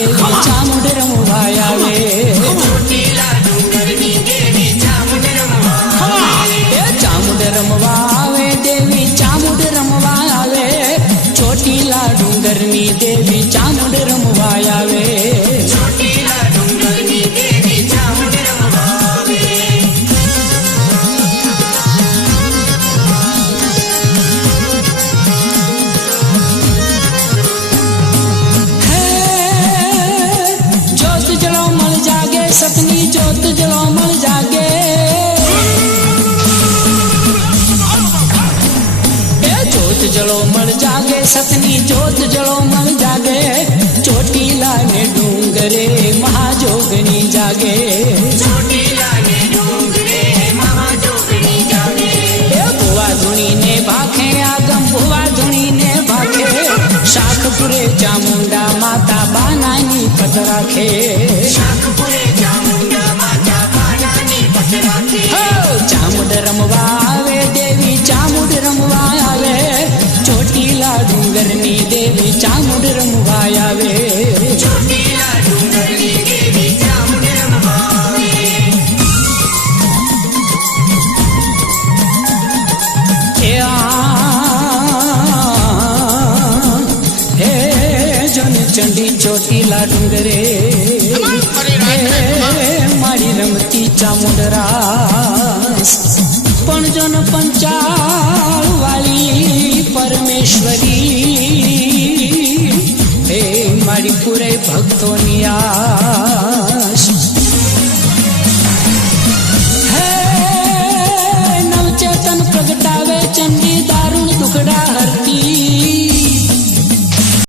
દેવી ચામુંડ રમવા આવે ચોટીલા ડુંગરની દેવી ચામુંડ રમવા આવે ચામુંડ રમવા આવે દેવી ચામુંડ રમવા આવે ચોટીલા ડુંગરની દેવી ચામુંડ રમવા આવે ચોટીલા ડુંગરની દેવી ચામુંડ રમવા આવે जोत जलो मल जागे सतनी जोत जलो मल जागे जोत जलो मल जागे सतनी जोत जलो मल जागे ચોટીલા ને ડુંગરે મહાજોગની જાગે ચોટીલા ને ડુંગરે મહાજોગની જાગે ભુવા ધૂણીને ભાખે આગમ ભુવા ધૂણીને ભાખે શાખપુરે ચામુંડા માતા બાનાની પત રાખે શાખપુરે ચામુંડા માતા બાનાની પત રાખે ચામુંડ રમવા આવે દેવી ચામુંડ રમવા આવે ચોટીલા ડુંગરની દેવી ચામુંડ રમવા આવે ચોટીલા ડુંગરની દેવી ચામુંડ રમવા આવે હે જન ચંડી ચોટીલા ડુંગરે મારી રમતી ચામુંડરા